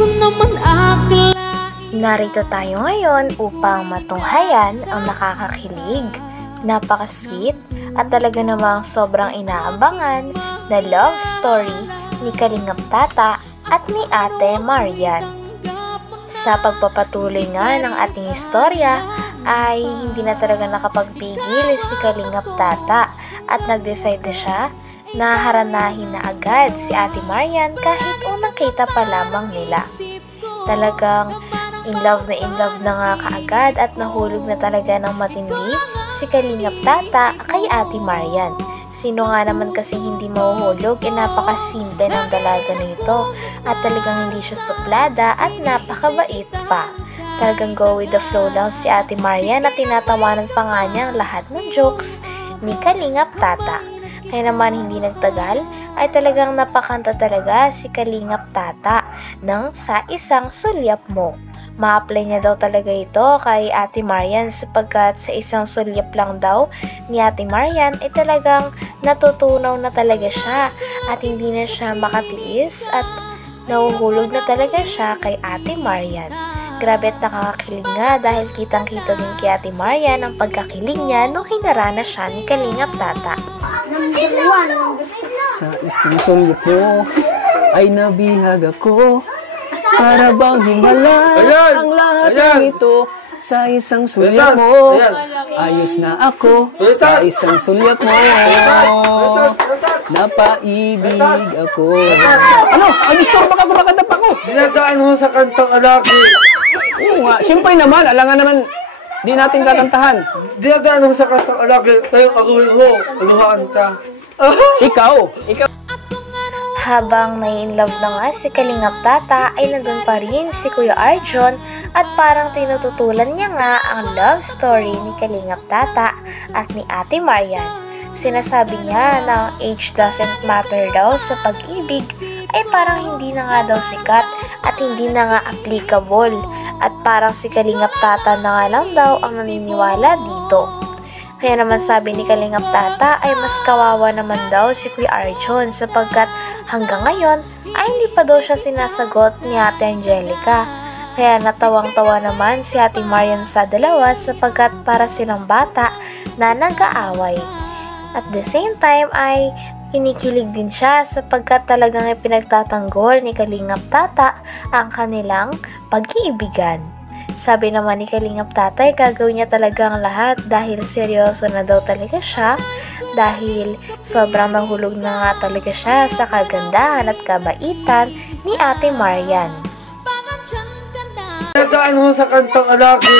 ko naman akalain. Narito tayo ngayon upang matunghayan ang nakakakilig, napaka-sweet at talaga namang sobrang inaabangan na love story ni Kalingap Tata at ni Ate Marian. Sa pagpapatuloy nga ng ating istorya ay hindi na talaga nakapagpigil si Kalingap Tata at nag-decide na siya na haranahin na agad si Ate Marian kahit unang kita pa lamang nila. Talagang in love na nga kaagad at nahulog na talaga ng matindi si Kalingap Tata kay Ate Marian. Sino nga naman kasi hindi mahuhulog, napakasimple ng dalaga nito at talagang hindi siya suplada at napakabait pa. Talagang go with the flow lang si Ate Marian at tinatawanan pa nga niya ang lahat ng jokes ni Kalingap Tata. Kaya naman hindi nagtagal ay talagang napakanta talaga si Kalingap Tata ng Sa Isang Sulyap Mo. Ma-apply niya daw talaga ito kay Ate Marian sapagkat sa isang sulyap lang daw ni Ate Marian ay talagang natutunaw na talaga siya at hindi na siya makatiis at nahuhulog na talaga siya kay Ate Marian. Grabe at nakakakilig nga dahil kitang-kita din kay Ate Marian ang pagkakilig niya nung hinarana siya ni Kalingap Tata. Sa isang sulyap mo ay nabihag ako. Para bang himalan ang lahat ng ito sa isang sulyap mo. Ayos na ako sa isang sulyap mo. Napaibig ako. Ano? Ang store baka kumakanta pa ko. Dinadaan mo sa kantang alaki. Oo nga. Siyempre naman. Alangan naman di natin kakantahan. Dinadaan mo sa kantang alaki. Tayo aguhin mo. Aluhaan ka. Ikaw. Habang nai-inlove na nga si Kalingap Tata ay nandun pa rin si Kuya Arjon at parang tinututulan niya nga ang love story ni Kalingap Tata at ni Ate Marian. Sinasabi niya na age doesn't matter daw sa pag-ibig ay parang hindi na nga daw sikat at hindi na nga applicable at parang si Kalingap Tata na nga lang daw ang naniniwala dito. Kaya naman sabi ni Kalingap Tata ay mas kawawa naman daw si Kuya Arjon sapagkat hanggang ngayon ay hindi pa daw siya sinasagot ni Ate Angelica. Kaya natawang-tawa naman si Ate Marian sa dalawa sapagkat para silang bata na nag-aaway. At the same time ay kinikilig din siya sapagkat talagang ipinagtatanggol ni Kalingap Tata ang kanilang pag-iibigan. Sabi naman ni Kalingap Tata ay gagawin niya talaga ang lahat dahil seryoso na daw talaga siya dahil sobrang nahulog na nga talaga siya sa kagandahan at kabaitan ni Ate Marian. Dinadaan mo sa kantang alaki.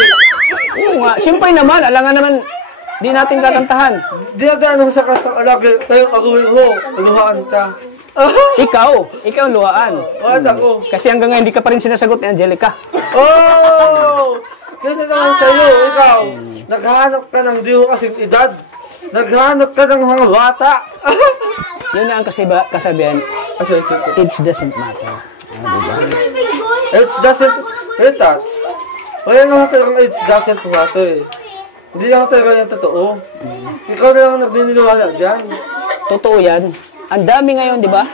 Oo nga. Siyempre naman. Alangan naman di natin kakantahan. Dinadaan mo sa kantang alaki. Tayo aguhin mo. Aluhaan ka. Ikaw ang luhaan. Ako. Kasi hanggang ngayon hindi ka pa rin sinasagot ni Angelica. Oh! Kasi naman sa'yo, ikaw, naghahanap ka ng di mo kasing edad. Naghahanap ka ng mga bata. Yun na ang kasabihan, age doesn't matter. Age doesn't matter. Kaya naman talagang age doesn't matter eh. Hindi lang talaga yung totoo. Ikaw na lang nagdiniwala dyan. Totoo yan. Ang dami ngayon, di ba?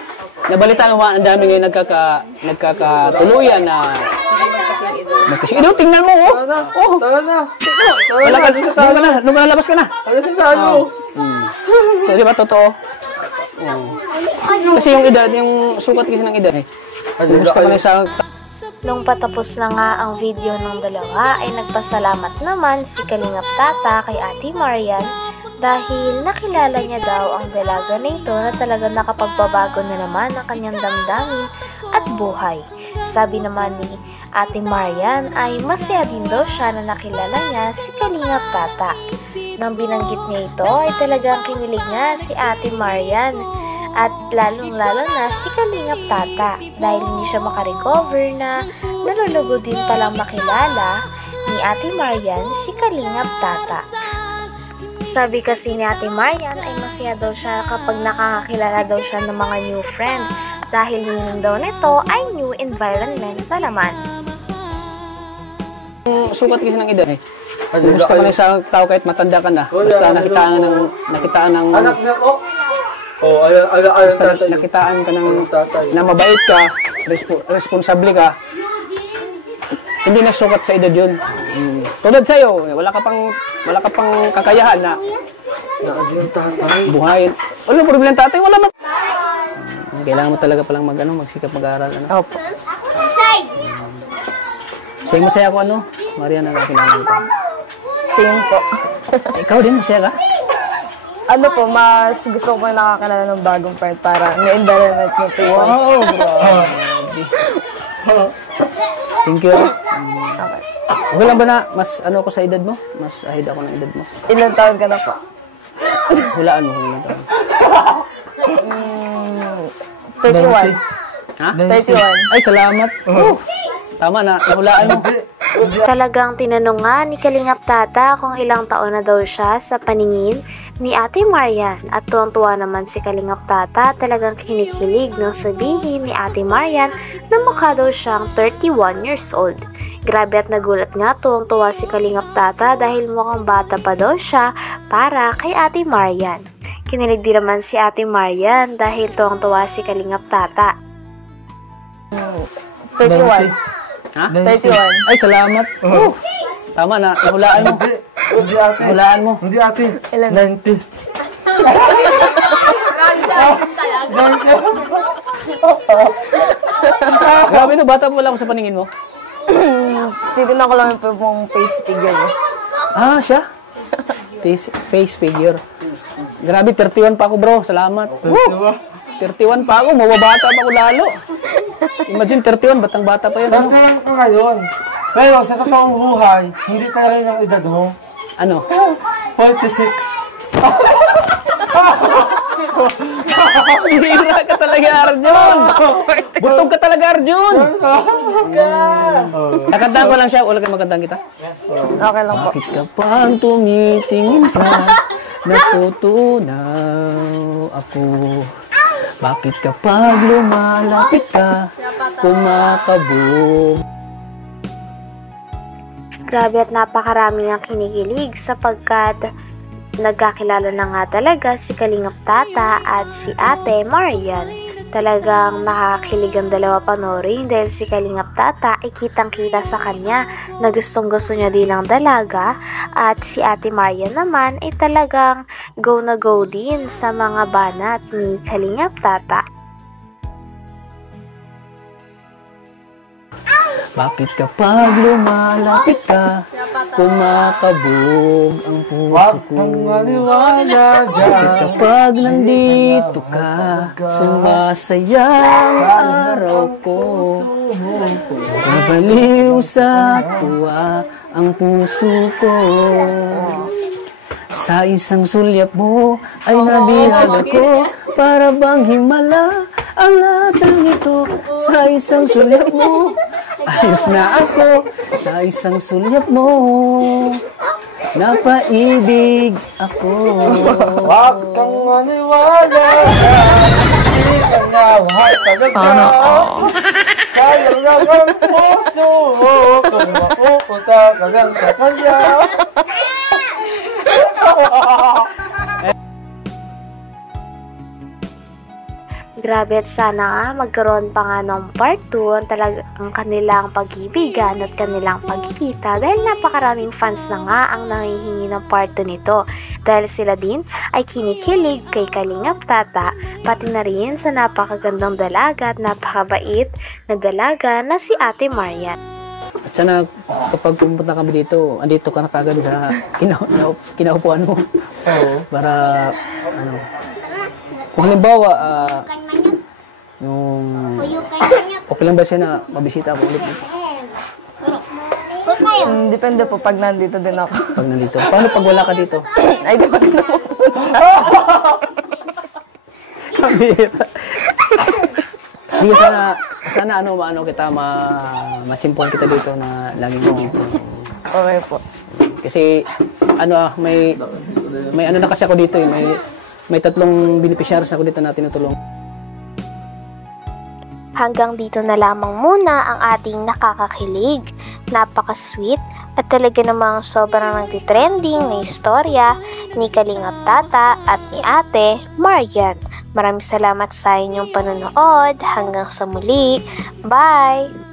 Nabalitaan mo ba, ang dami ngayon nagkakatuluyan na tingnan mo, oh! Tara na! Nung lalabas ka na. Ano sa talo? So, di ba, totoo? Kasi yung edad, yung sukat kasi ng edad, gusto ka na isang... Nung patapos na nga ang video ng dalawa ay nagpasalamat naman si Kalingap Tata kay Ate Marian dahil nakilala niya daw ang dalaga na ito na talagang nakapagbabago na naman ang kanyang damdamin at buhay. Sabi naman ni Ate Marian ay masaya din daw siya na nakilala niya si Kalingap Tata. Nang binanggit niya ito ay talagang kinilig niya si Ate Marian at lalong-lalo na si Kalingap Tata dahil hindi siya makarecover na nalulugo din palang makilala ni Ate Marian si Kalingap Tata. Sabi kasi ni Ate Marian ay masaya daw siya kapag nakakakilala daw siya ng mga new friend dahil meaning daw nito ay new environment na naman. Sukat kasi ng edad gusto ka na isang tao kahit matanda ka na. Basta nakitaan ng anak niya ko. Basta nakitaan ka ng na mabait ka. responsable ka, hindi na sukat sa edad yun. Tulad sa'yo, wala ka pang kakayahan na buhayin. Wala problema ng tatay, wala man. Kailangan mo talaga palang magsikap mag-aaral. Opo. Sa'yo masaya ko Marian, ang kinangan ko. Same po. Ikaw din, masaya ka? Ano po, mas gusto ko pa nakakilala ng bagong part para may environment mo po. Wow, grabe. Thank you. Okay. Okay lang ba na mas ko sa edad mo? Mas ahead ako ng edad mo. Ilang taon ka na po? Hulaan mo kung ilang taon. 31. Ha? 31. Ay, salamat. Tama na, nahulaan mo. Talagang tinanong nga ni Kalingap Tata kung ilang taon na daw siya sa paningin ni Ate Marian at tuwang-tuwa naman si Kalingap Tata, talagang kinikilig nang sabihin ni Ate Marian na mukha daw siyang 31 years old. Grabe at nagulat nga, tuwang-tuwa si Kalingap Tata dahil mukhang bata pa daw siya para kay Ate Marian. Kinilig din naman si Ate Marian dahil tuwang-tuwa si Kalingap Tata. 31. Ha? 31. Ay, salamat. Tama na, nahulaan mo. Hindi ate. Hulaan mo. Hindi ate. Ilan? 90. Grabe no, bata pa lang ako sa paningin mo. Titignan ko lang po yung face figure niya. Ah, siya? Face figure. Grabe, 31 pa ako bro. Salamat. 31 pa ako, mababata pa ako lalo. Imagine 31, batang-bata pa yun. Tantayan ka ngayon. Pero sa totoong buhay, hindi tayo rin ang edad mo. Ano? 46. Hira ka talaga, Arjun. Butog ka talaga, Arjun. Nakantahan ko lang siya. Wala kayo magkantahan kita? Okay lang po. Bakit kapag tumitingin ka, natutunaw ako? Bakit kapag lumalapit ka, kumakabog? Grabe at napakarami ang kinikilig sapagkat nagkakilala na nga talaga si Kalingap Tata at si Ate Marian. Talagang nakakakilig ang dalawa panoorin dahil si Kalingap Tata ay kitang-kita sa kanya na gustong-gusto niya din ang dalaga at si Ate Marian naman ay talagang go na go din sa mga banat ni Kalingap Tata. Bakit kapag lumalapit ka, kumakabog ang puso Wag ko? kang maniwala Bakit dyan. kapag nandito ka, sumasaya ang araw ko? Nabaliw sa tuwa ang puso ko. Sa isang sulyap mo ay nabihag ako, para bang himala ang lahat ng ito. Sa isang sulyap mo, ayos na ako. Sa isang sulyap mo, napaibig ako. Wag kang maniwala dyan. Hindi ka na mahal talaga. Sayang lang ang puso mo kung mapupunta ka lang sa kanya. Grabe at sana nga magkaroon pa nga ng part 2 ang kanilang pag-ibigan at kanilang pagkikita dahil napakaraming fans na nga ang nangihingi ng part 2 nito dahil sila din ay kinikilig kay Kalingap Tata pati na rin sa napakagandang dalaga at napakabait na dalaga na si Ate Marian. At sana kapag pumunta kami dito, andito ka na kagad sa kinaupuan mo. Para, kung halimbawa, okay lang ba siya na mabisita ako ulit? Depende po pag nandito din ako. Pag nandito. Paano pag wala ka dito? Ay, di ba naman po? Kabira. Sige, sana maano kita, machimpuan kita dito na lagi mo dito. Okay po. Kasi, may na kasi ako dito eh, may 3 beneficiaries ako dito na tinutulong. Hanggang dito na lamang muna ang ating nakakakilig, napaka-sweet at talaga namang sobrang nagtitrending na istorya ni Kalingap Tata at ni Ate Marian. Maraming salamat sa inyong panonood. Hanggang sa muli. Bye!